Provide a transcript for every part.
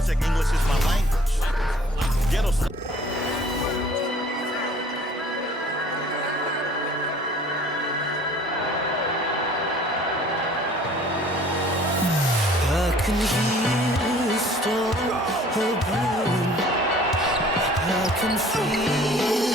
project English is my language. Ghetto stuff. I can hear the storm brewing. I can feel it.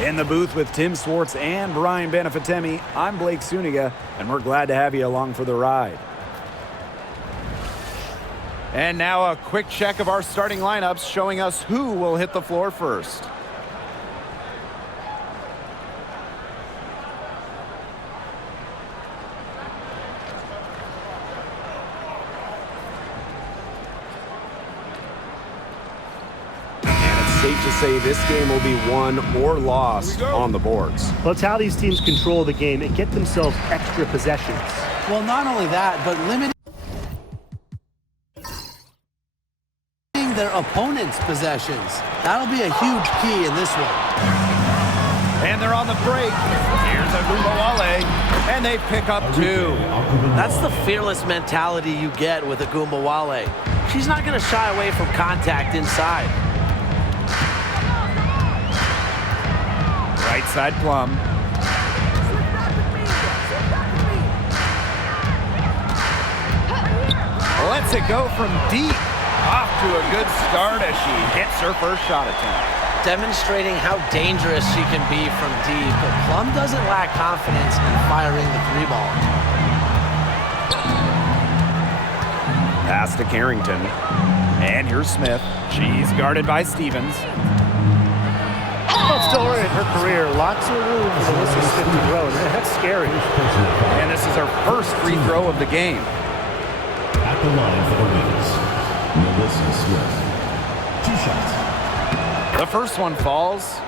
In the booth with Tim Swartz and Brian Benefitemi, I'm Blake Suniga, and we're glad to have you along for the ride. And now a quick check of our starting lineups showing us who will hit the floor first. Safe to say this game will be won or lost on the boards. Well, it's how these teams control the game and get themselves extra possessions. Well, not only that, but limiting their opponent's possessions. That'll be a huge key in this one. And they're on the break. Here's Agumbawale, and they pick up two. That's the fearless mentality you get with Agumbawale. She's not going to shy away from contact inside. Right side Plum. Lets it go from deep. Off to a good start as she hits her first shot attempt. Demonstrating how dangerous she can be from deep. But Plum doesn't lack confidence in firing the three ball. Pass to Carrington. And here's Smith. She's guarded by Stevens. Well, still early in her career, lots of room for Melissa Smith to grow, and that's scary. And this is her first free throw of the game. At the line for the wins, Melissa Smith. 2 shots. The first one falls.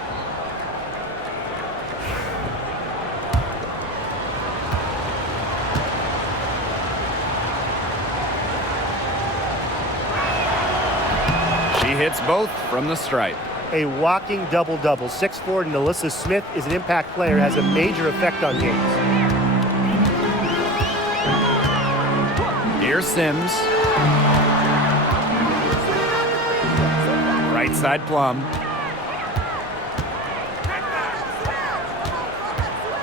She hits both from the stripe. A walking double-double. 6'4" Melissa Smith is an impact player, has a major effect on games. Here's Sims. Right side Plum.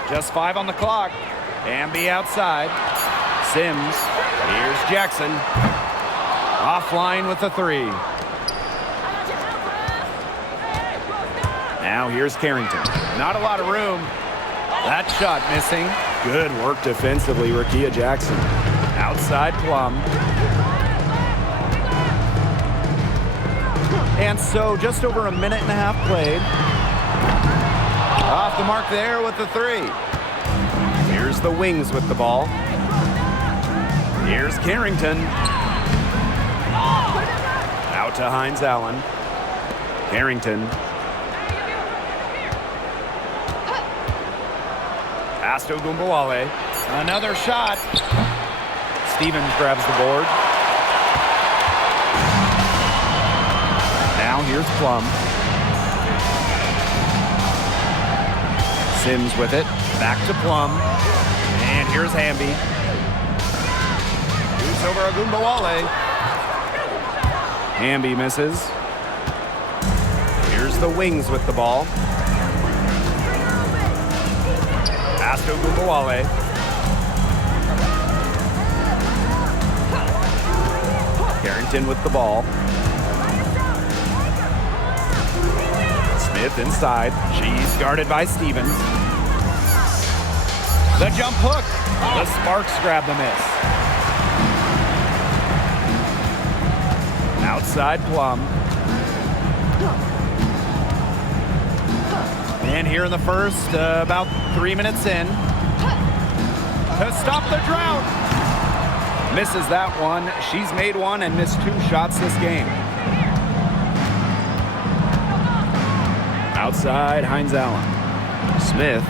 Just 5 on the clock. Amby outside. Sims. Here's Jackson. Offline with the 3. Now here's Carrington. Not a lot of room. That shot missing. Good work defensively, Rakia Jackson. Outside Plum. And so just over a minute and a half played. Off the mark there with the 3. Here's the Wings with the ball. Here's Carrington. Out to Hines Allen. Carrington. Pass to Agumbawale. Another shot. Stevens grabs the board. Now here's Plum. Sims with it. Back to Plum. And here's Hamby. Shoots over Agumbawale. Hamby misses. Here's the Wings with the ball. Pass to Agumbawale. Carrington with the ball. Smith inside. She's guarded by Stevens. The jump hook. The Sparks grab the miss. Outside Plum. And here in the first, about 3 minutes in. To stop the drought. Misses that one. She's made one and missed 2 shots this game. Outside, Hines Allen. Smith.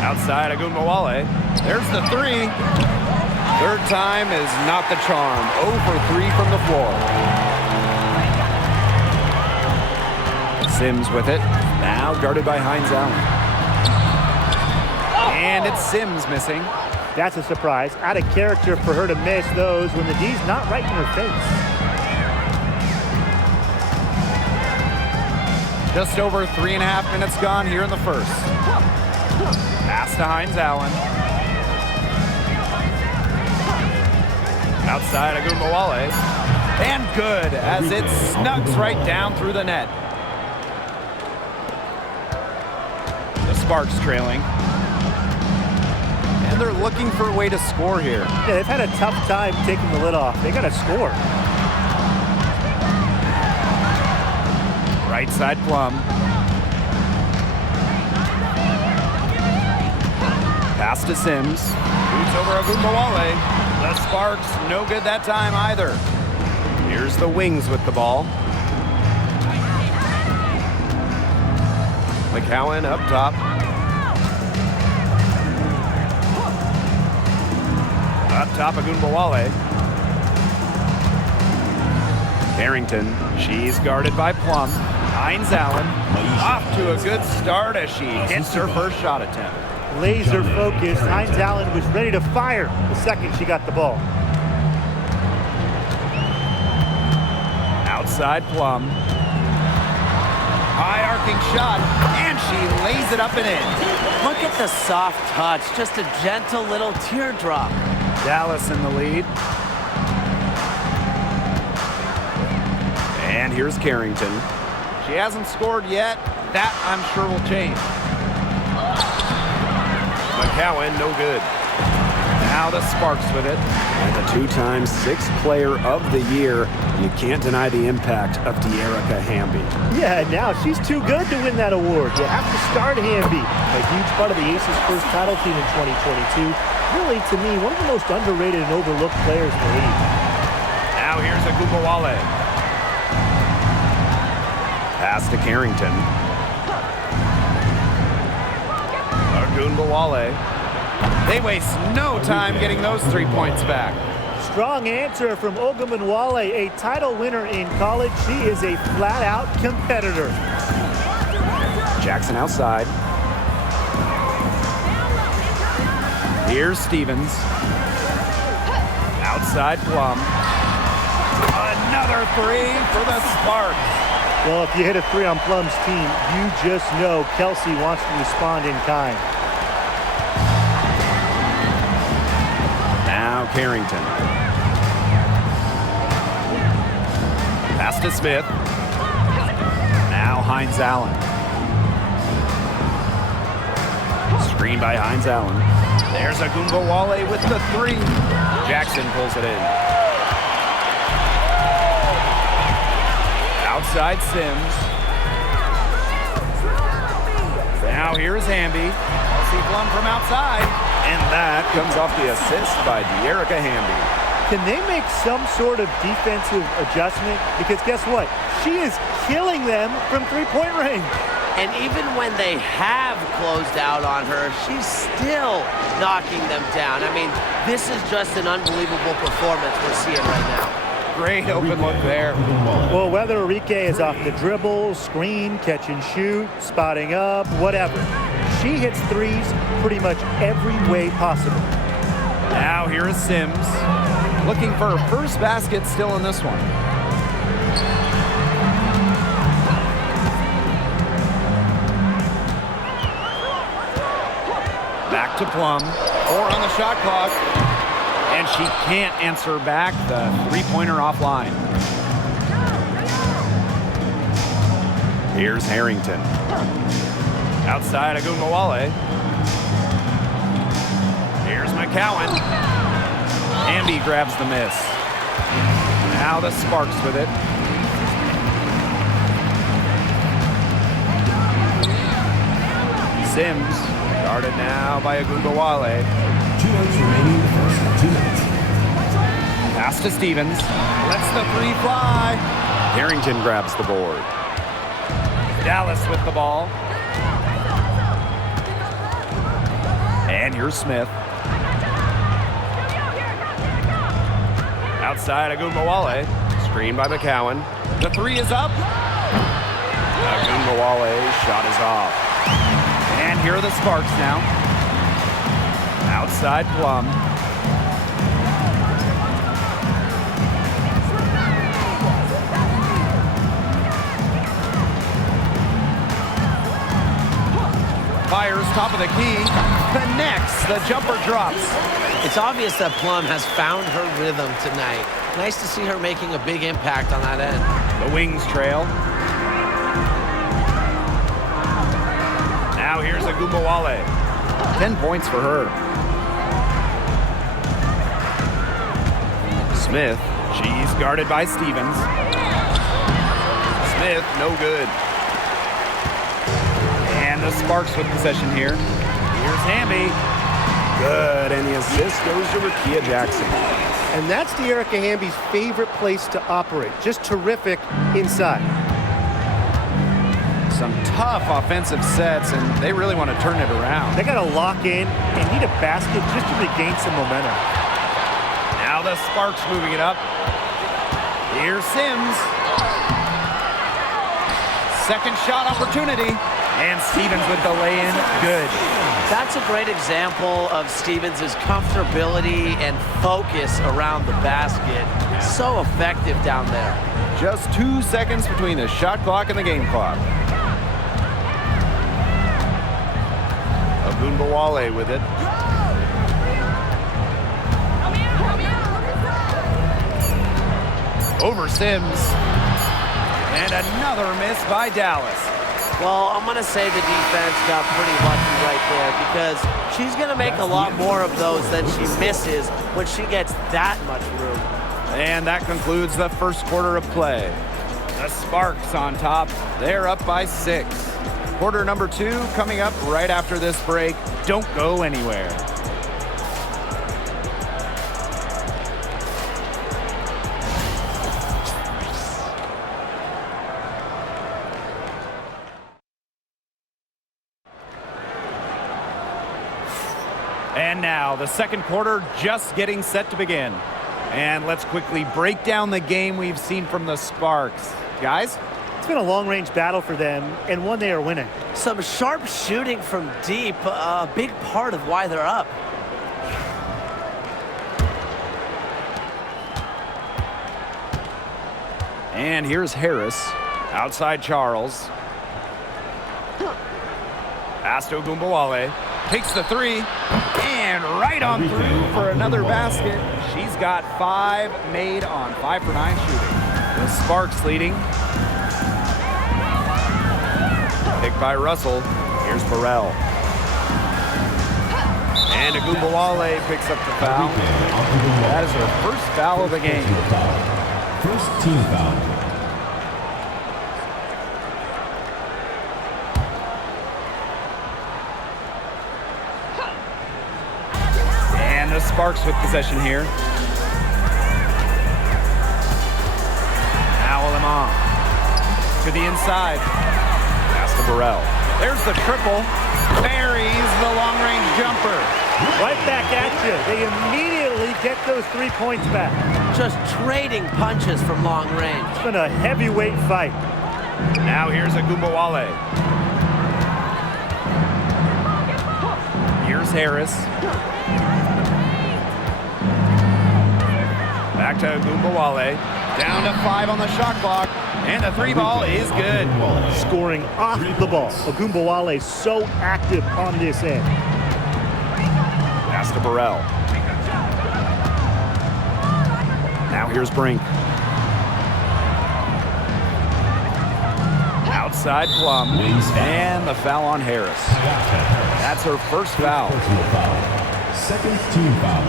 Outside, Agunbowale. There's the three. Third time is not the charm. 0 for 3 from the floor. Sims with it. Now guarded by Hines Allen. And it's Sims missing. That's a surprise. Out of character for her to miss those when the D's not right in her face. Just over 3.5 minutes gone here in the first. Pass to Hines Allen. Outside Agunbowale. And good as it snugs right down through the net. The Sparks trailing. And they're looking for a way to score here. Yeah, they've had a tough time taking the lid off. They got to score. Right side Plum. Pass to Sims. Boots over Agunbowale. The Sparks, no good that time either. Here's the Wings with the ball. McCowan up top. Up top, Agunbowale. Harrington, she's guarded by Plum. Hines Allen, off to a good start as she hits her first shot attempt. Laser focused. Hines Allen was ready to fire the second she got the ball. Outside Plum. High arcing shot, and she lays it up and in. Look at the soft touch, just a gentle little teardrop. Dallas in the lead. And here's Carrington. She hasn't scored yet. That, I'm sure, will change. McCowan, no good. Now the Sparks with it. And the two-time sixth player of the year, you can't deny the impact of De'Erica Hamby. Yeah, now she's too good to win that award. You have to start Hamby. A huge part of the Aces' first title team in 2022. Really, to me, one of the most underrated and overlooked players in the league. Now here's Agunbowale. Pass to Carrington. Agunbowale. They waste no time getting those 3 points back. Strong answer from Ogunbowale, a title winner in college. She is a flat-out competitor. Jackson outside. Here's Stevens. Outside Plum. Another three for the Sparks. Well, if you hit a three on Plum's team, you just know Kelsey wants to respond in kind. Now Carrington. Pass to Smith. Now Hines Allen. Screen by Hines Allen. There's Agunbowale with the three. Jackson pulls it in. Outside Sims. Now here's Hamby. Kelsey Plum from outside. And that comes off the assist by De'Erica Hamby. Can they make some sort of defensive adjustment? Because guess what? She is killing them from three-point range. And even when they have closed out on her, she's still knocking them down. I mean, this is just an unbelievable performance we're seeing right now. Great open look there. Well, whether Enrique is off the dribble, screen, catch and shoot, spotting up, whatever, she hits threes pretty much every way possible. Now here is Sims. Looking for her first basket still in this one. Back to Plum. 4 on the shot clock. And she can't answer back the three-pointer offline. Here's Harrington. Outside Agunbowale. Here's McCowan. Hamby grabs the miss. Now the Sparks with it. Sims guarded now by Agunbowale. 2 minutes remaining in the first. 2 minutes. Pass to Stevens. Lets the three fly. Carrington grabs the board. Dallas with the ball. And here's Smith. Outside, Agumbawale. Screen by McCowan. The three is up. Agumbawale shot is off. And here are the Sparks now. Outside Plum. Fires top of the key. Connects. The jumper drops. It's obvious that Plum has found her rhythm tonight. Nice to see her making a big impact on that end. The Wings trail. Now here's Agumbawale. 10 points for her. Smith. She's guarded by Stevens. Smith, no good. And the Sparks with possession here. Here's Hamby. Good, and the assist goes to Rakia Jackson. And that's De'Erica Hamby's favorite place to operate. Just terrific inside. Some tough offensive sets, and they really want to turn it around. They got to lock in and need a basket just to regain some momentum. Now the Sparks moving it up. Here's Sims. Second shot opportunity. And Stevens with the lay-in, good. That's a great example of Stevens' comfortability and focus around the basket. So effective down there. Just 2 seconds between the shot clock and the game clock. Agumbawale with it. Over Sims. And another miss by Dallas. Well, I'm going to say the defense got pretty lucky right there because she's going to make a lot more of those than she misses when she gets that much room. And that concludes the first quarter of play. The Sparks on top. They're up by 6. Quarter number 2 coming up right after this break. Don't go anywhere. And now the second quarter just getting set to begin. And let's quickly break down the game we've seen from the Sparks. Guys? It's been a long-range battle for them, and one they are winning. Some sharp shooting from deep, a big part of why they're up. And here's Harris. Outside Charles. Pass to Agumbawale. Takes the three. And right on through for another basket. She's got 5 made on 5 for 9 shooting. The Sparks leading. Picked by Russell. Here's Burrell. And Agumbawale picks up the foul. That is her first foul of the game. First team foul. And the Sparks with possession here. Now Lamont to the inside. Pass to Burrell. There's the triple. Buries the long-range jumper. Right back at you. They immediately get those 3 points back. Just trading punches from long range. It's been a heavyweight fight. Now here's Agumbawale. Here's Harris. Back to Agumbawale. Down to 5 on the shot clock. And the 3 ball is good. Scoring off the ball. Agumbawale so active on this end. Pass to Burrell. Now here's Brink. Outside Plum. And the foul on Harris. That's her first foul. Second team foul.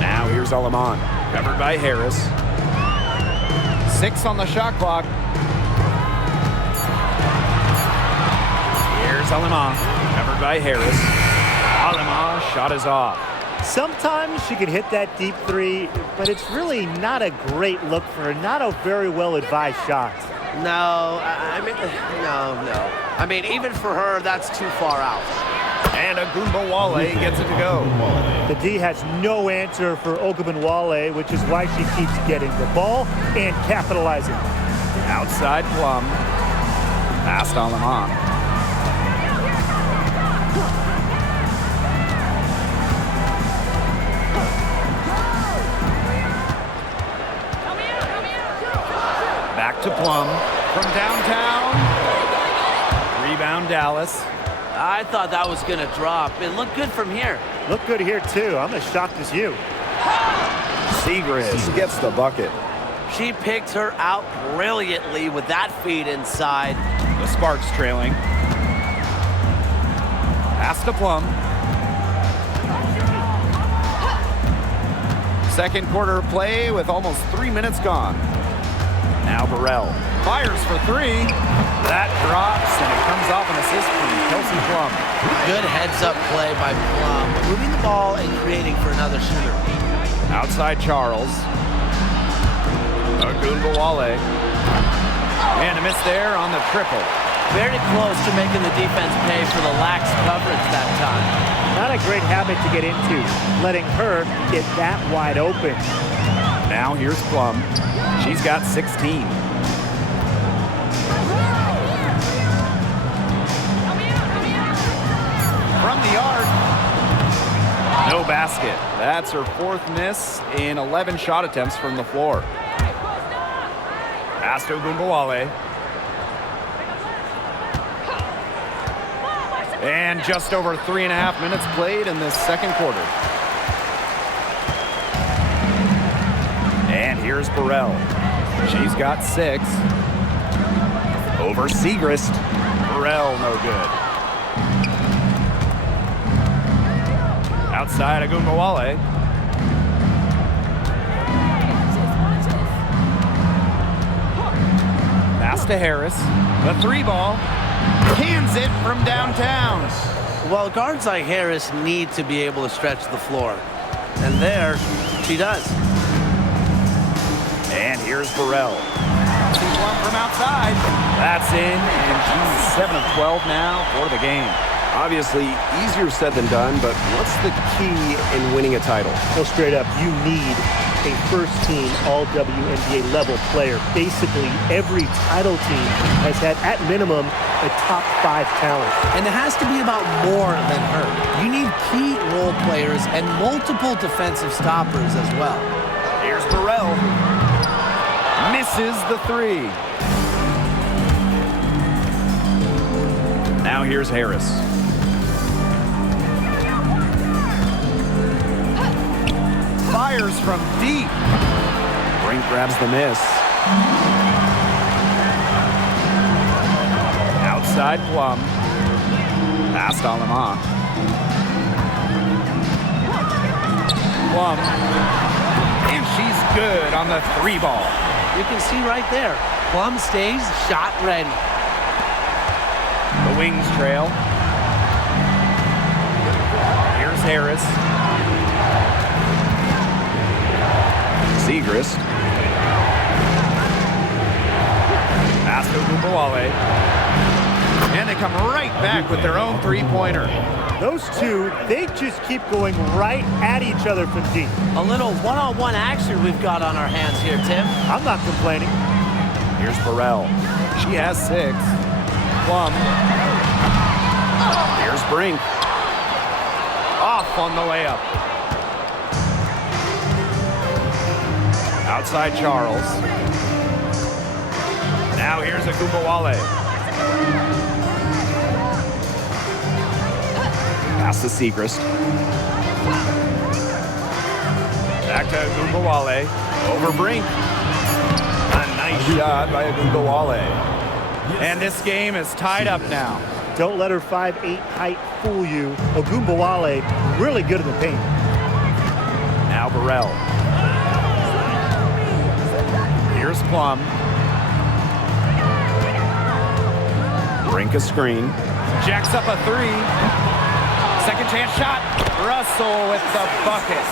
Now here's Alaman. Covered by Harris. 6 on the shot clock. Alima, covered by Harris. Alima, shot is off. Sometimes she can hit that deep three, but it's really not a great look for her. Not a very well-advised shot. No, no. I mean, even for her, that's too far out. And Ogunbowale gets it to go. The D has no answer for Ogunbowale, which is why she keeps getting the ball and capitalizing. Outside Plum. Past Alima. Back to Plum from downtown. Rebound Dallas. I thought that was going to drop. It looked good from here. Look good here, too. I'm as shocked as you. Segrist gets the bucket. She picked her out brilliantly with that feed inside. The Sparks trailing. Pass to Plum. Second quarter play with almost 3 minutes gone. Now Burrell fires for three. That drops, and it comes off an assist from Kelsey Plum. Good heads-up play by Plum, moving the ball and creating for another shooter. Outside Charles. Ogunbowale. And a miss there on the triple. Very close to making the defense pay for the lax coverage that time. Not a great habit to get into, letting her get that wide open. Now here's Plum. She's got 16. From the arc. No basket. That's her fourth miss in 11 shot attempts from the floor. Pass to Ogunbowale. And just over 3.5 minutes played in this second quarter. And here's Burrell. She's got 6. Over Segrist. Burrell, no good. Outside Ogunbowale. Pass to Harris. The 3-ball. Cans it from downtown. Well, guards like Harris need to be able to stretch the floor. And there, she does. And here's Burrell. 2-1 from outside. That's in, and she's 7 of 12 now for the game. Obviously, easier said than done, but what's the key in winning a title? Well, straight up, you need a first-team all-WNBA level player. Basically, every title team has had, at minimum, a top 5 talent. And it has to be about more than her. You need key role players and multiple defensive stoppers as well. Here's Burrell. Misses the 3. Now here's Harris. Fires from deep. Brink grabs the miss. Outside Plum. Past Alima. Plum. And she's good on the 3-ball. You can see right there, Plum stays shot ready. The wings trail. Here's Harris. Segrist. Pass to Ogunbowale. And they come right back with their own 3-pointer. Those two, they just keep going right at each other from deep. A little one-on-one action we've got on our hands here, Tim. I'm not complaining. Here's Burrell. She has 6. Plum. Here's Brink. Off on the layup. Outside Charles. Now here's Ogunbowale. Pass to Segrist. Back to Ogunbowale. Over Brink. A nice shot by Ogunbowale. And this game is tied up now. Don't let her 5'8" height fool you. Ogunbowale really good in the paint. Now Burrell. Here's Plum. Brink a screen. Jacks up a three. Second chance shot. Russell with the bucket.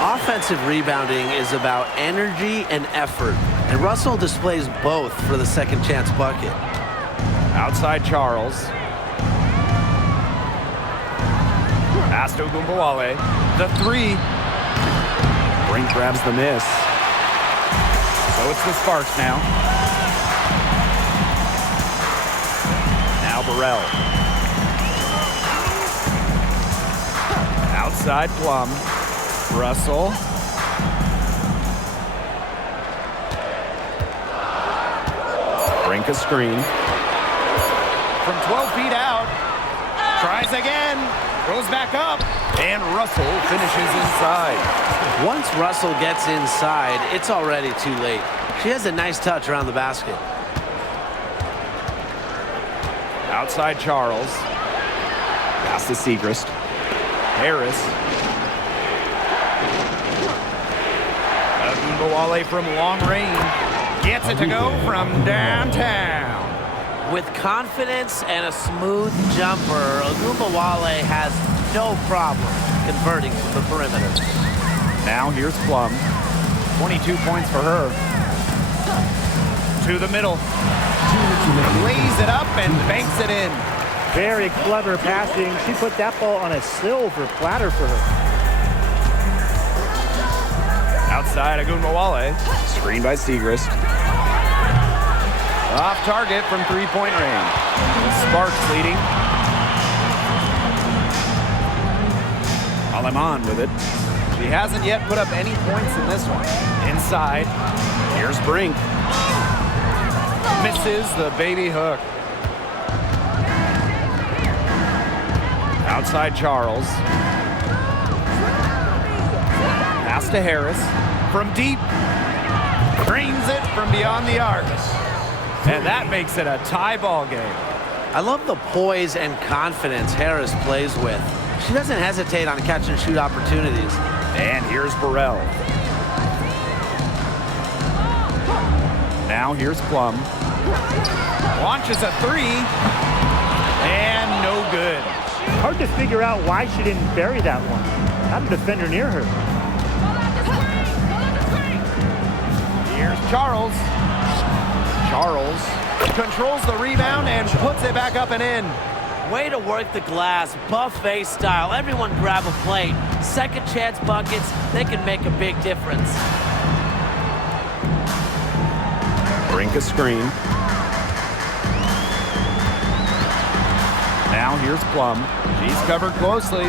Offensive rebounding is about energy and effort, and Russell displays both for the second chance bucket. Outside Charles. Pass to Ogunbowale. The three. Brink grabs the miss. So it's the Sparks now. Now Burrell. Outside Plum. Russell. Brink a screen. From 12 feet out. Tries again. Goes back up. And Russell finishes inside. Once Russell gets inside, it's already too late. She has a nice touch around the basket. Outside Charles. Pass to Segrist. Harris. Ogunbowale from long range. Gets it to go from downtown. With confidence and a smooth jumper, Ogunbowale has no problem converting from the perimeter. Now here's Plum. 22 points for her. To the middle. Lays it up and banks it in. Very clever passing. She put that ball on a silver platter for her. Outside Ogunbowale. Screen by Segrist. Off target from three-point range. Sparks leading. Aleman with it. She hasn't yet put up any points in this one. Inside. Here's Brink. Misses the baby hook. Outside Charles. Pass to Harris. From deep. Drains it from beyond the arc. And that makes it a tie ball game. I love the poise and confidence Harris plays with. She doesn't hesitate on catch and shoot opportunities. And here's Burrell. Now here's Plum. Launches a three. And no good. Hard to figure out why she didn't bury that one. Not a defender near her. Here's Charles. Charles controls the rebound and puts it back up and in. Way to work the glass, buffet style. Everyone grab a plate. Second chance buckets, they can make a big difference. Brink a screen. Now here's Plum. She's covered closely.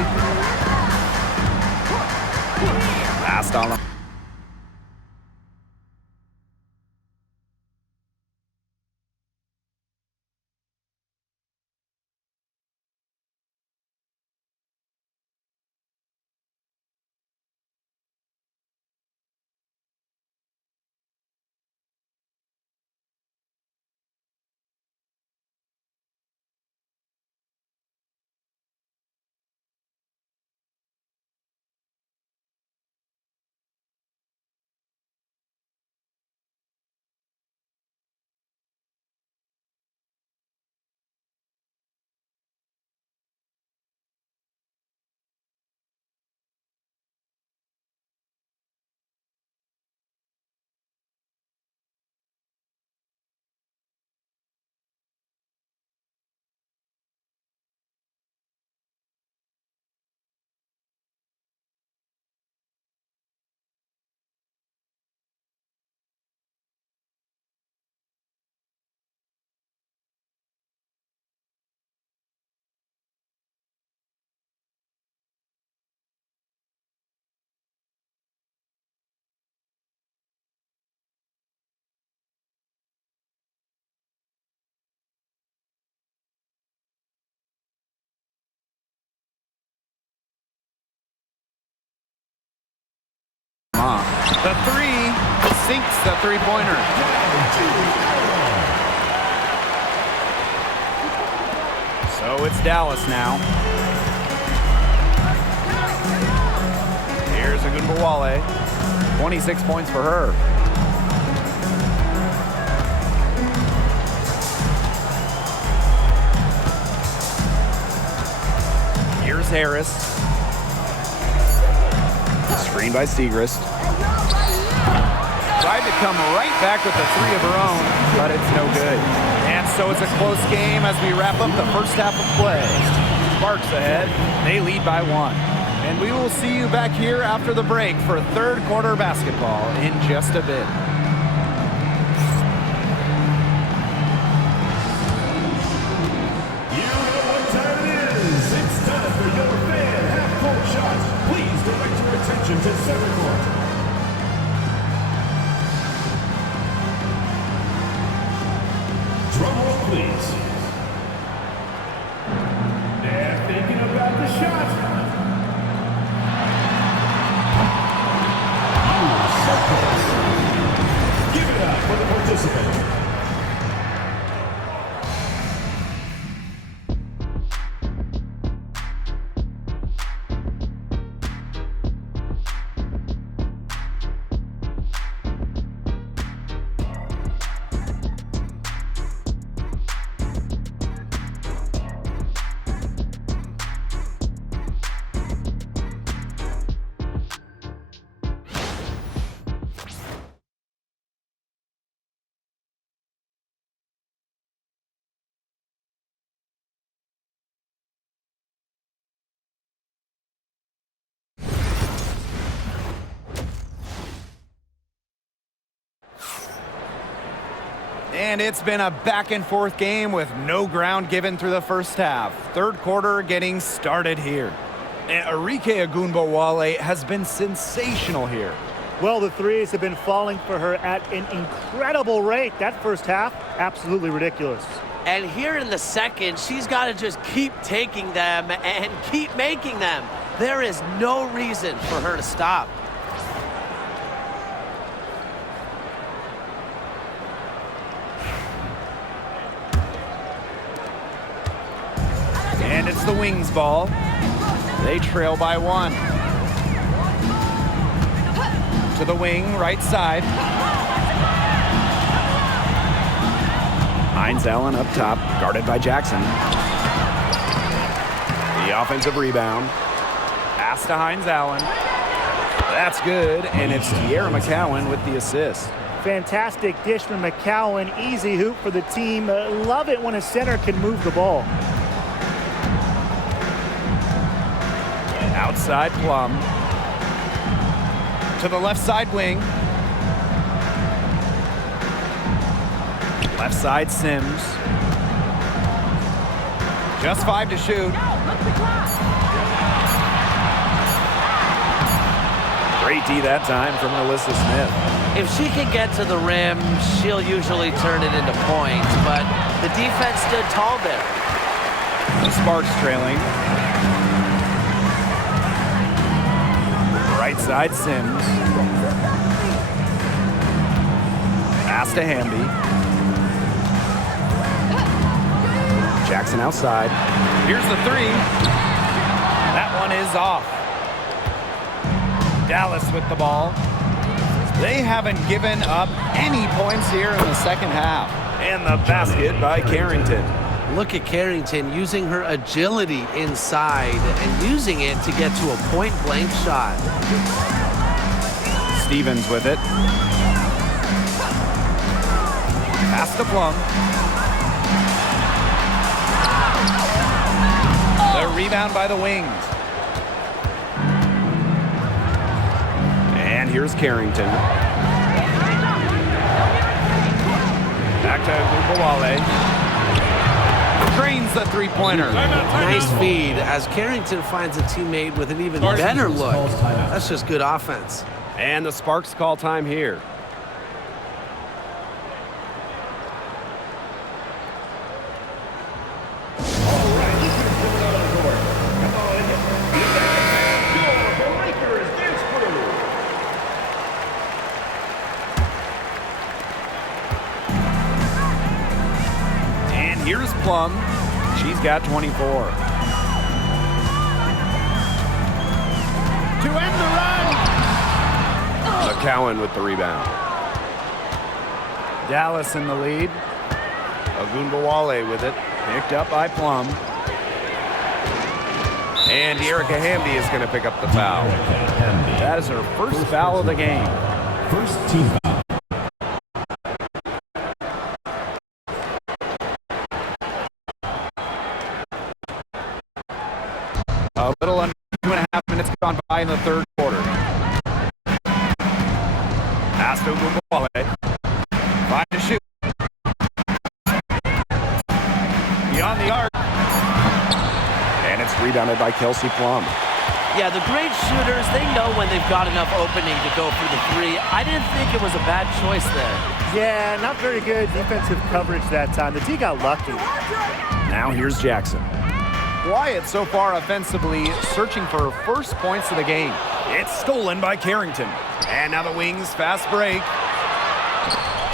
Passed on. The three sinks the three-pointer. So it's Dallas now. Here's Ogunbowale. 26 points for her. Here's Harris. Screen by Segrist. Tried to come right back with the three of her own, but it's no good. And so it's a close game as we wrap up the first half of play. Sparks ahead. They lead by 1. And we will see you back here after the break for third quarter basketball in just a bit. You know what time it is. It's time for your fan half-court shots. Please direct your attention to center court. Drum roll, please. They're thinking about the shot. You are so close. Give it up for the participant. And it's been a back-and-forth game with no ground given through the first half. Third quarter getting started here. And Arike Ogunbowale has been sensational here. Well, the threes have been falling for her at an incredible rate. That first half, absolutely ridiculous. And here in the second, she's got to just keep taking them and keep making them. There is no reason for her to stop. And it's the Wings ball. They trail by 1. To the wing, right side. Hines Allen up top, guarded by Jackson. The offensive rebound. Pass to Hines Allen. That's good, and it's Tierra McCowan with the assist. Fantastic dish from McCowan. Easy hoop for the team. Love it when a center can move the ball. Outside Plum. To the left side wing. Left side Sims. Just 5 to shoot. Great D that time from Alyssa Smith. If she can get to the rim, she'll usually turn it into points, but the defense stood tall there. The Sparks trailing. Right side Sims. Pass to Hamby. Jackson outside. Here's the 3. That one is off. Dallas with the ball. They haven't given up any points here in the second half. And the basket by Carrington. Look at Carrington using her agility inside and using it to get to a point-blank shot. Stevens with it. Pass to Plum. The rebound by the Wings. And here's Carrington. Back to Ogunbowale. Drains the three-pointer. Nice feed as Carrington finds a teammate with an even better look. That's just good offense. And the Sparks call time here. And here's Plum. She's got 24. To end the run. McCowan with the rebound. Dallas in the lead. Ogunbowale with it. Picked up by Plum. And Erica Hamby is going to pick up the foul. That is her first foul of the game. First team foul. A little under 2.5 minutes gone by in the third quarter. Pass to Gugawale. Find to shoot. Beyond the arc. And it's rebounded by Kelsey Plum. Yeah, the great shooters, they know when they've got enough opening to go for the three. I didn't think it was a bad choice there. Yeah, not very good defensive coverage that time. The D got lucky. Now here's Jackson. Quiet so far offensively, searching for first points of the game. It's stolen by Carrington. And now the Wings fast break.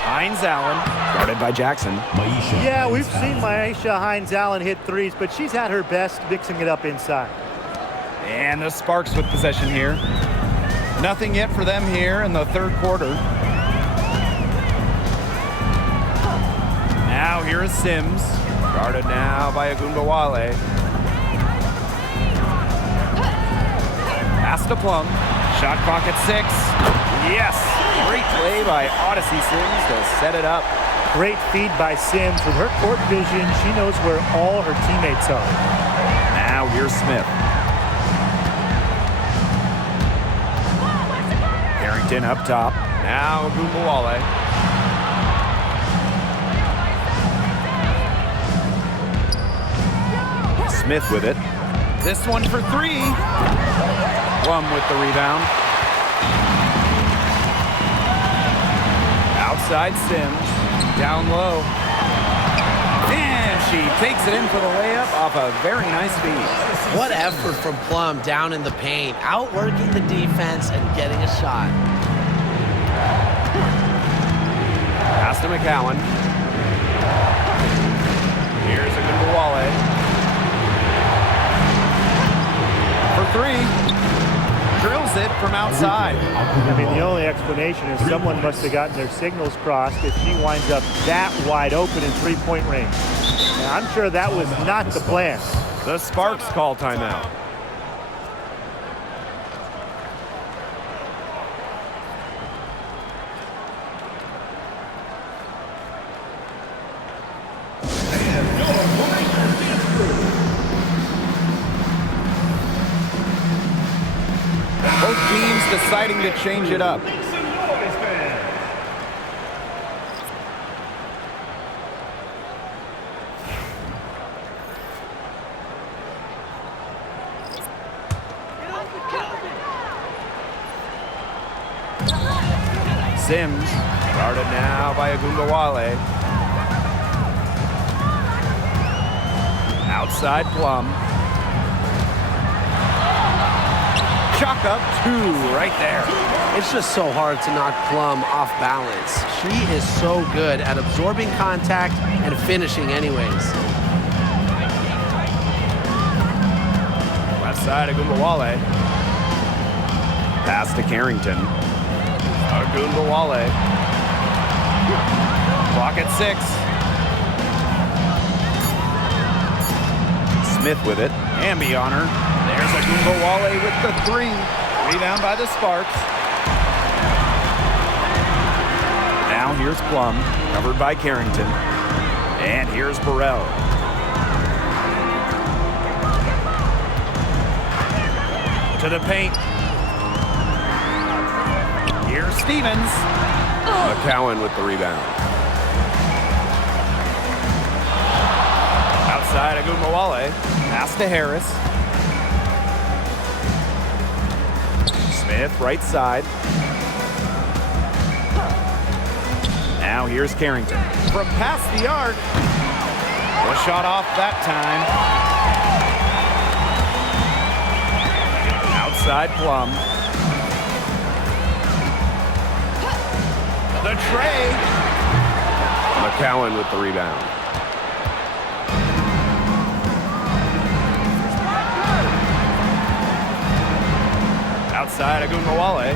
Hines Allen. Guarded by Jackson. Yeah, we've seen Maisha Hines-Allen hit threes, but she's at her best mixing it up inside. And the Sparks with possession here. Nothing yet for them here in the third quarter. Now here is Sims. Guarded now by Agundawale. Pass to Plum. Shot clock at 6. Yes! Great play by Odyssey Sims to set it up. Great feed by Sims. With her court vision, she knows where all her teammates are. Now here's Smith. Carrington up top. Now Agundawale. Smith with it. This one for 3. Plum with the rebound. Outside Sims. Down low. And she takes it in for the layup off a very nice feed. What effort from Plum down in the paint, outworking the defense and getting a shot. Pass to McCowan. Here's Agundawale. For 3. Drills it from outside. I mean, the only explanation is someone must have gotten their signals crossed if she winds up that wide open in three-point range. Now, I'm sure that was not the plan. The Sparks call timeout. Both teams deciding to change it up. Sims, guarded now by Agundawale. Outside Plum. Chalk up 2 right there. It's just so hard to knock Plum off balance. She is so good at absorbing contact and finishing anyways. Left side Agundawale. Pass to Carrington. Agundawale. Clock at 6. Smith with it. Hamby on her. There's Agundawale with the 3. Rebound by the Sparks. Now here's Plum, covered by Carrington. And here's Burrell. To the paint. Here's Stevens. McCowan with the rebound. Outside Agundawale. Pass to Harris. Smith right side. Now here's Carrington. From past the arc. The shot off that time. Outside Plum. The tray. McCowan with the rebound. Outside Agundawale.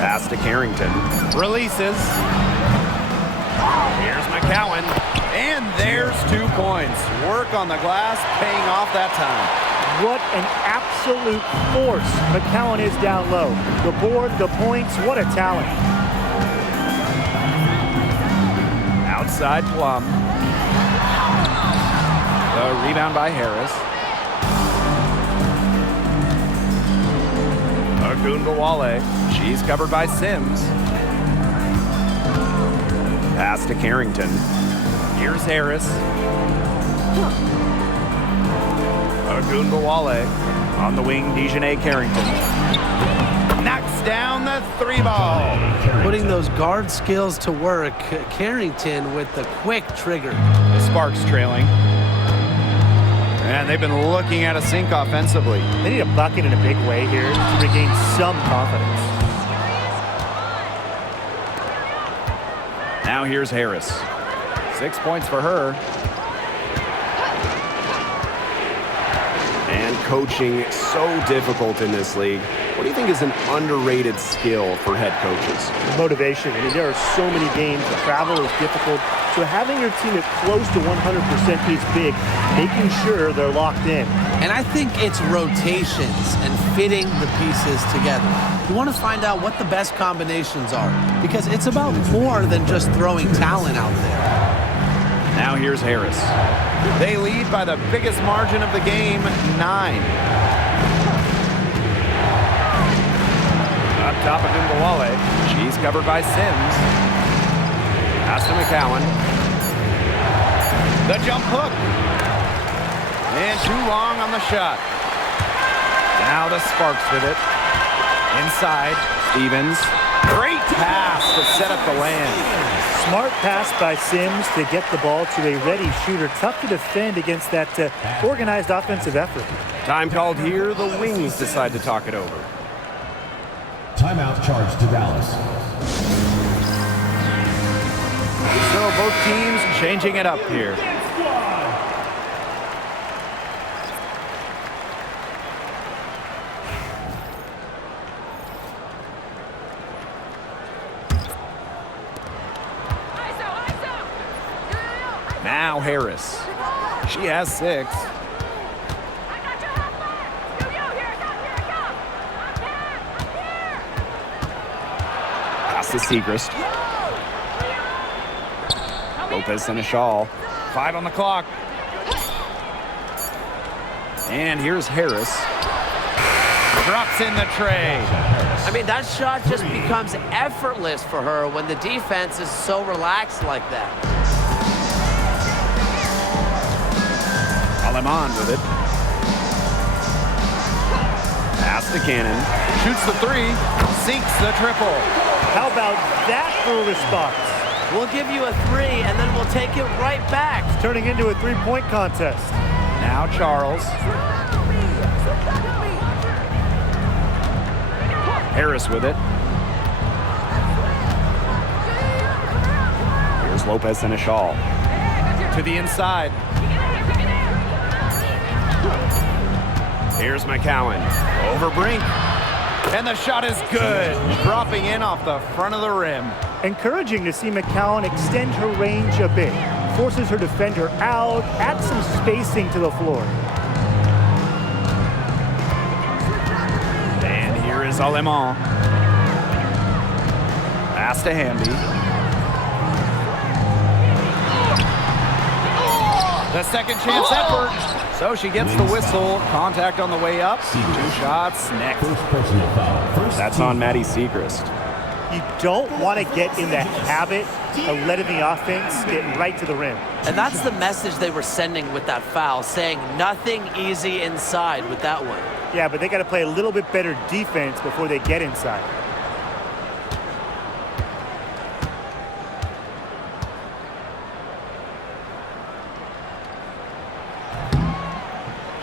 Pass to Carrington. Releases. Here's McCowan. And there's 2 points. Work on the glass, paying off that time. What an absolute force McCowan is down low. The board, the points, what a talent. Outside Plum. The rebound by Harris. Agunbawale. She's covered by Sims. Pass to Carrington. Here's Harris. Agunbawale. On the wing, Dejanay Carrington. Knocks down the 3 ball. Putting those guard skills to work. Carrington with the quick trigger. The Sparks trailing. And they've been looking at a sink offensively. They need a bucket in a big way here to regain some confidence. Now here's Harris. 6 points for her. And coaching so difficult in this league. What do you think is an underrated skill for head coaches? Motivation. I mean, there are so many games. The travel is difficult. So having your team at close to 100% is big, making sure they're locked in. And I think it's rotations and fitting the pieces together. You want to find out what the best combinations are, because it's about more than just throwing talent out there. Now here's Harris. They lead by the biggest margin of the game, 9. Up top of Gumbawale. She's covered by Sims. Pass to McCowan. The jump hook. And too long on the shot. Now the Sparks with it. Inside. Stevens. Great pass to set up the land. Smart pass by Sims to get the ball to a ready shooter. Tough to defend against that organized offensive effort. Time called here. The Wings decide to talk it over. Timeout charge to Dallas. So both teams changing it up here. Now Harris. She has 6. Pass to Segrist. Lopez and a shawl. 5 on the clock. And here's Harris. Drops in the tray. I mean, that shot just becomes effortless for her when the defense is so relaxed like that. Aleman with it. Pass to Cannon. Shoots the 3. Sinks the triple. How about that for a response? We'll give you a 3, and then we'll take it right back. It's turning into a 3-point contest. Now Charles. Harris with it. Here's Lopez and a shawl. To the inside. Here's McCowan. Over Brink. And the shot is good. Dropping in off the front of the rim. Encouraging to see McCowan extend her range a bit. Forces her defender out, adds some spacing to the floor. And here is Aleman. Pass to Hamby. The second chance effort. So she gets the whistle. Contact on the way up. 2 shots next. That's on Maddie Segrist. You don't want to get in the habit of letting the offense get right to the rim. And that's the message they were sending with that foul, saying nothing easy inside with that one. Yeah, but they got to play a little bit better defense before they get inside.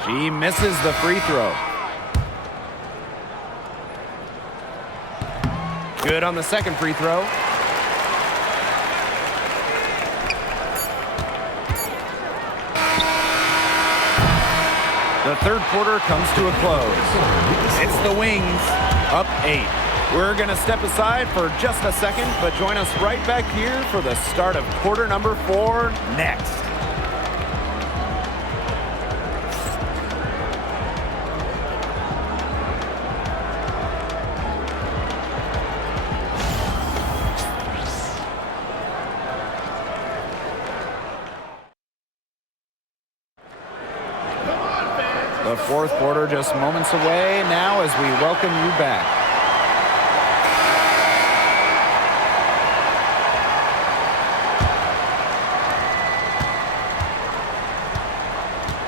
She misses the free throw. Good on the second free throw. The third quarter comes to a close. It's the Wings up 8. We're going to step aside for just a second, but join us right back here for the start of quarter number 4 next. The fourth quarter just moments away now as we welcome you back.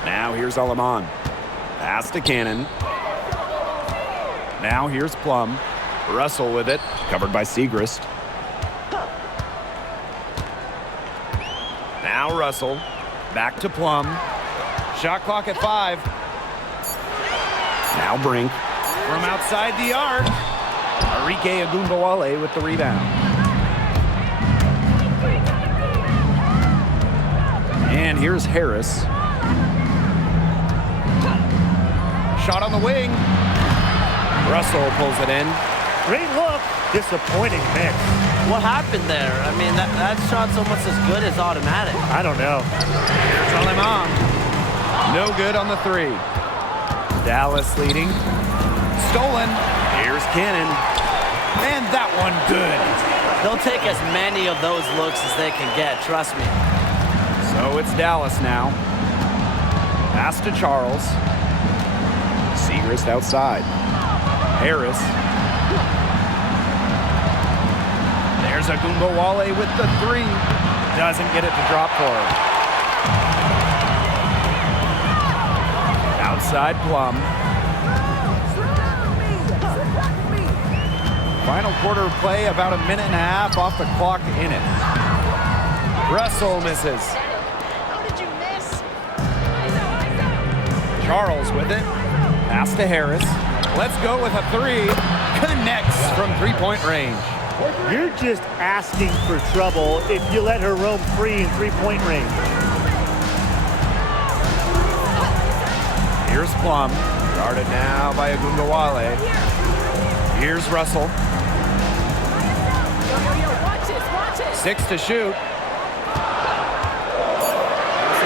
Now here's Aleman. Pass to Cannon. Now here's Plum. Russell with it. Covered by Segrist. Now Russell. Back to Plum. Shot clock at 5. Now Brink. From outside the arc. Arike Agumbawale with the rebound. And here's Harris. Shot on the wing. Russell pulls it in. Great look. Disappointing miss. What happened there? I mean, that shot's almost as good as automatic. I don't know. Here's Aleman. No good on the 3. Dallas leading. Stolen. Here's Cannon. And that one good. They'll take as many of those looks as they can get, trust me. So it's Dallas now. Pass to Charles. Segrist outside. Harris. There's Agumbawale with the 3. Doesn't get it to drop for her. Outside Plum. Final quarter of play, about a minute and a half off the clock in it. Russell misses. How did you miss? Charles with it. Pass to Harris. Let's go with a 3. Connects from 3-point range. You're just asking for trouble if you let her roam free in 3-point range. Here's Plum. Guarded now by Agumbawale. Here's Russell. Watch it. 6 to shoot.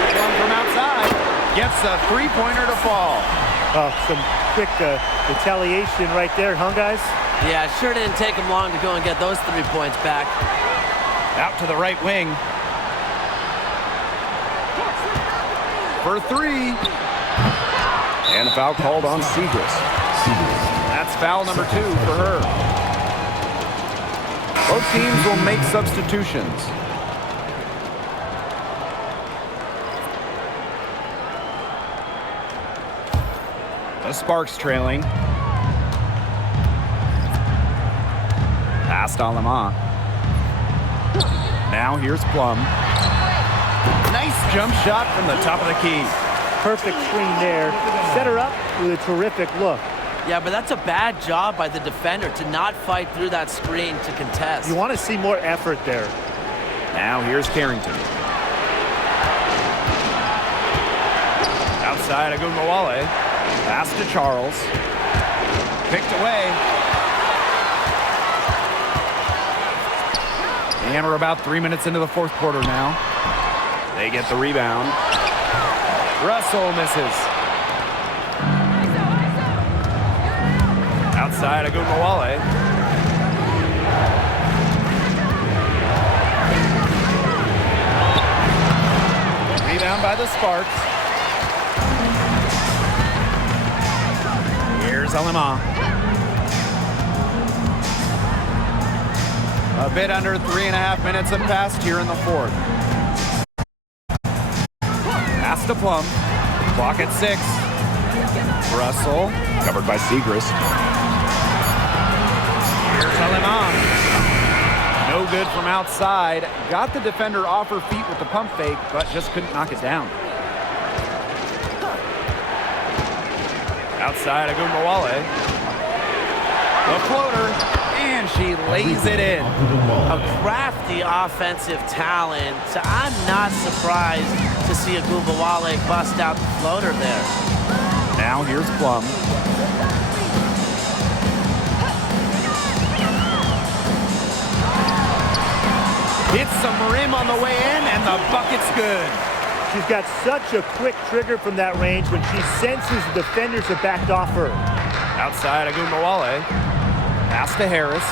Plum from outside. Gets a 3-pointer to fall. Oh, some quick retaliation right there, huh, guys? Yeah, sure didn't take them long to go and get those 3 points back. Out to the right wing. For 3. And a foul called on Segrist. That's foul number 2 for her. Both teams will make substitutions. The Sparks trailing. Past Aleman. Now here's Plum. Nice jump shot from the top of the key. Perfect screen there. Set her up with a terrific look. Yeah, but that's a bad job by the defender to not fight through that screen to contest. You want to see more effort there. Now here's Carrington. Outside Agumbawale. Pass to Charles. Picked away. And we're about 3 minutes into the fourth quarter now. They get the rebound. Russell misses. Outside Agumbawale. Rebound by the Sparks. Here's Aleman. A bit under 3.5 minutes have passed here in the fourth. Pass to Plum. Clock at 6. Russell. Covered by Segrist. Here's Aleman. No good from outside. Got the defender off her feet with the pump fake, but just couldn't knock it down. Outside Agumbawale. The floater, and she lays it in. A crafty offensive talent. So I'm not surprised to see Agumbawale bust out the floater there. Now here's Plum. Hits some rim on the way in, and the bucket's good. She's got such a quick trigger from that range when she senses the defenders have backed off her. Outside, Agumbawale. Pass to Harris.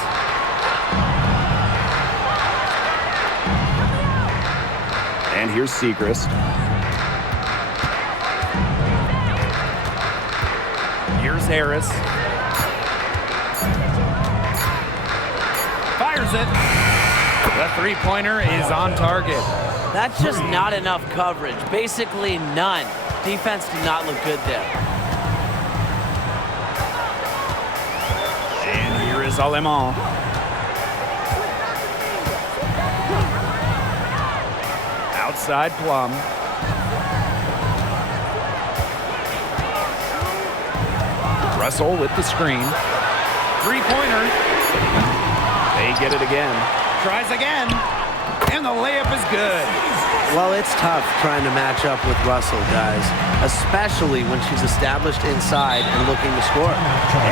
And here's Segrist. Here's Harris. Fires it. The three-pointer is on target. That's just not enough coverage. Basically none. Defense did not look good there. And here is Alemán. Outside Plum. Russell with the screen. Three-pointer. They get it again. Tries again. And the layup is good. Well, it's tough trying to match up with Russell, guys, especially when she's established inside and looking to score.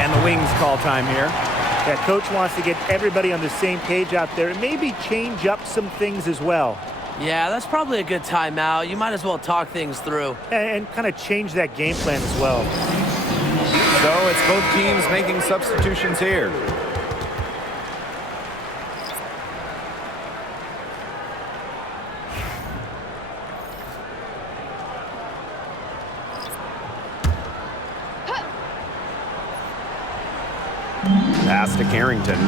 And the Wings call time here. That coach wants to get everybody on the same page out there and maybe change up some things as well. Yeah, that's probably a good timeout. You might as well talk things through. And kind of change that game plan as well. So it's both teams making substitutions here. Pass to Carrington.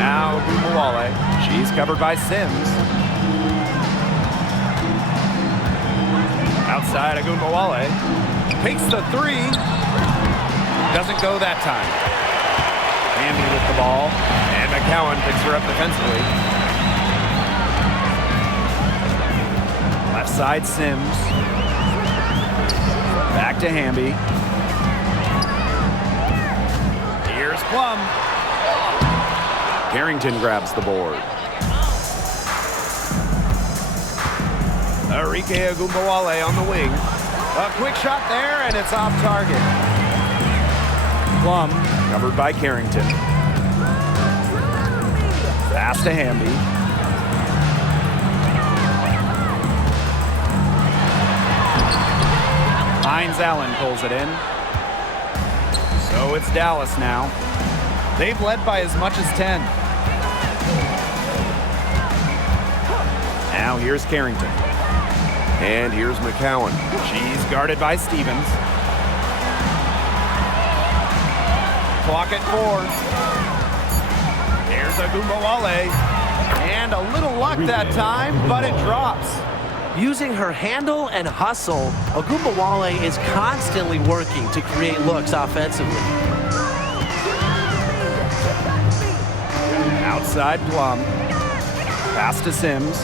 Now Agumbawale. She's covered by Sims. Outside Agumbawale. Takes the three. Doesn't go that time. Hamby with the ball. And McCowan picks her up defensively. Left side Sims. Back to Hamby. Here's Plum. Carrington grabs the board. Arike Agumbawale on the wing. A quick shot there, and it's off target. Plum covered by Carrington. Pass to Hamby. Hines Allen pulls it in. So it's Dallas now. They've led by as much as 10. Now here's Carrington. And here's McCowan. She's guarded by Stevens. Clock at 4. Here's Agumbawale. And a little luck that time, but it drops. Using her handle and hustle, Agumbawale is constantly working to create looks offensively. Outside Plum. Pass to Sims.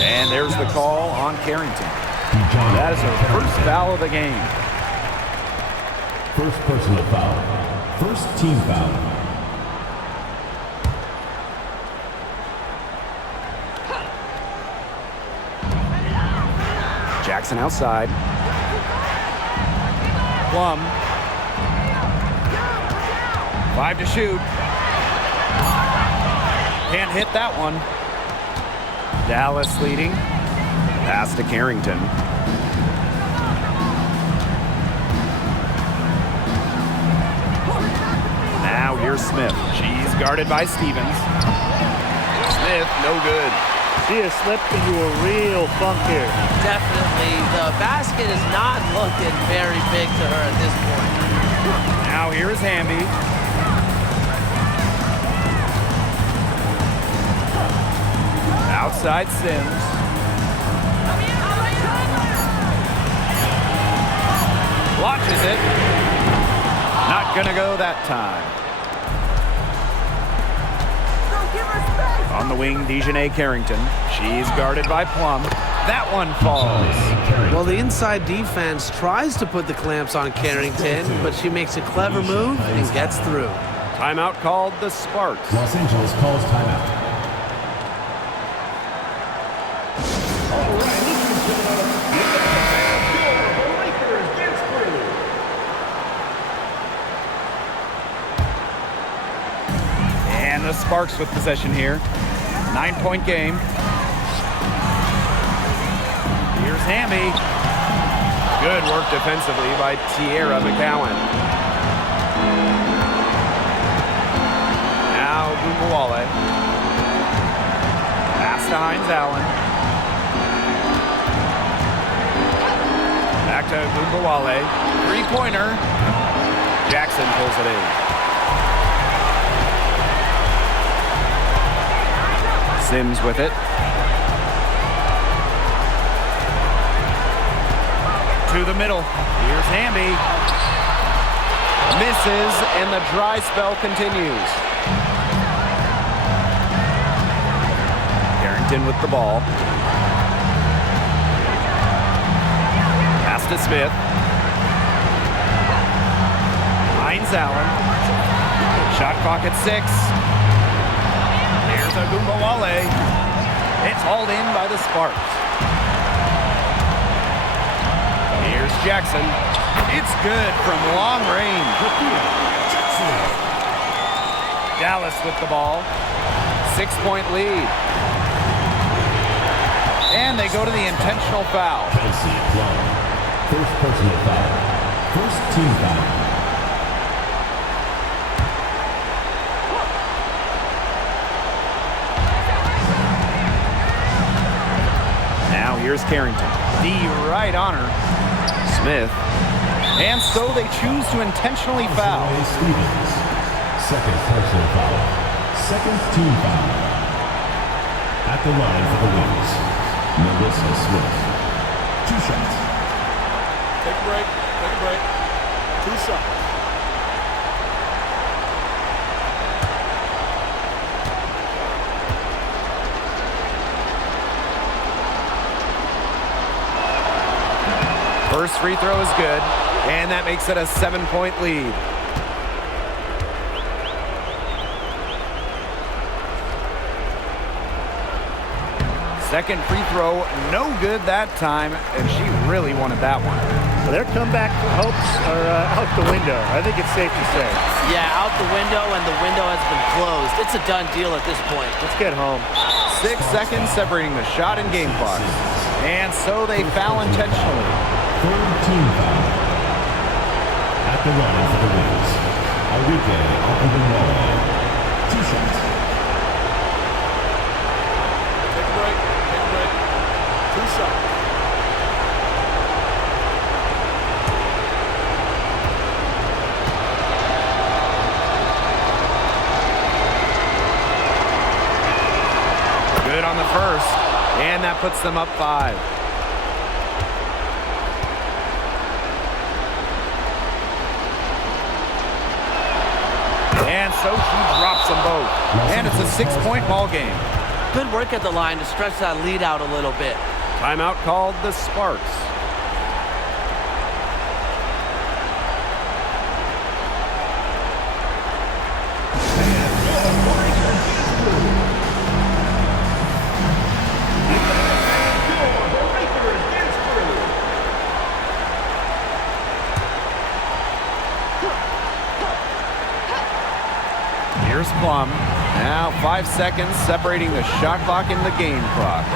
And there's the call on Carrington. That is her first foul of the game. First personal foul. First team foul. Jackson outside. Plum. 5 to shoot. Can't hit that one. Dallas leading. Pass to Carrington. Now here's Smith. She's guarded by Stevens. Smith, no good. She has slipped into a real funk here. Definitely, the basket is not looking very big to her at this point. Now here's Hamby. Outside Sims. Launches it. Not gonna go that time. On the wing, Dejanay Carrington. She's guarded by Plum. That one falls. Well, the inside defense tries to put the clamps on Carrington, but she makes a clever move and gets through. Timeout called the Sparks. Los Angeles calls timeout. the Sparks with possession here. 9-point game. Here's Hamby. Good work defensively by Tierra McCowan. Now Gumawale. Pass to Hines Allen. Back to Gumawale. Three-pointer. Jackson pulls it in. Sims with it. To the middle. Here's Hamby. Misses, and the dry spell continues. Carrington with the ball. Pass to Smith. Hines Allen. Shot clock at 6. Here's Agumbawale. It's hauled in by the Sparks. Here's Jackson. It's good from long range. Dallas with the ball. 6-point lead. And they go to the intentional foul. Tennessee Plum. First personal foul. First team foul. Now here's Carrington. The right honor. Smith. And so they choose to intentionally foul. Stevens. Second personal foul. Second team foul. At the line for the Wings, Melissa Smith. 2 shots. Take a break. Take a break. 2 shots. First free throw is good, and that makes it a 7-point lead. Second free throw, no good that time, and she really wanted that one. Well, their comeback hopes are out the window. I think it's safe to say. Yeah, out the window, and the window has been closed. It's a done deal at this point. Let's get home. 6 seconds separating the shot and game clock. And so they foul intentionally. Third team foul. At the line for the Wings, Enrique Alcantara. 2 shots. Take a break. Take a break. 2 shots. Good on the first, and that puts them up 5. And so she drops them both. And it's a 6-point ball game. Good work at the line to stretch that lead out a little bit. Timeout called the Sparks. Here's Plum. Now 5 seconds separating the shot clock and the game clock.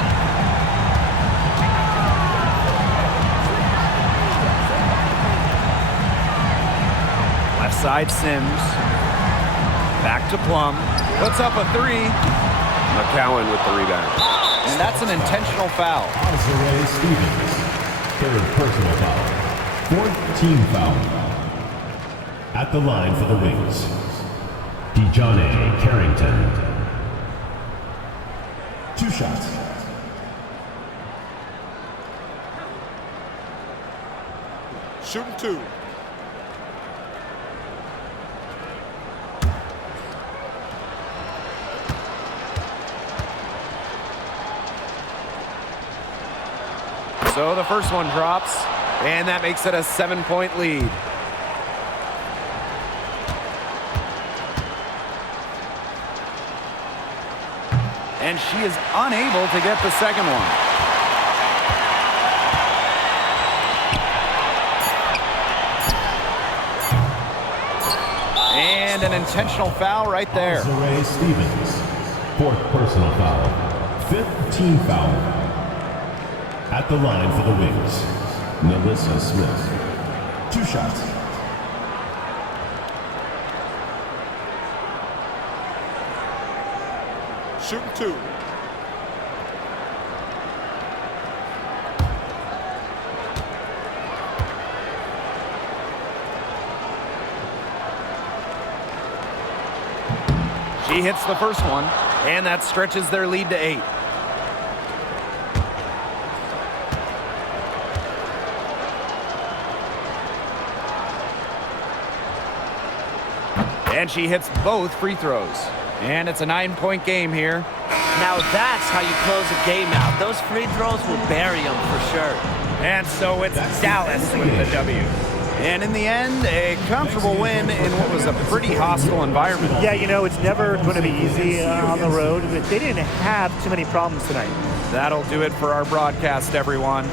Left side Sims. Back to Plum. Puts up a 3. McCowan with the rebound. And that's an intentional foul. Desiree Stevens. Third personal foul. Fourth team foul. At the line for the Wings, Dejohnne Carrington. 2 shots. Shooting 2. So the first one drops, and that makes it a 7-point lead. And she is unable to get the second one. And an intentional foul right there. Desiree Stevens, 4th personal foul. 5th team foul. At the line for the Wings, Melissa Smith. 2 shots. Shooting 2. She hits the first one, and that stretches their lead to 8. And she hits both free throws. And it's a 9-point game here. Now that's how you close a game out. Those free throws will bury them for sure. And so it's Dallas with the W. And in the end, a comfortable win in what was a pretty hostile environment. Yeah, you know, it's never going to be easy on the road, but they didn't have too many problems tonight. That'll do it for our broadcast, everyone.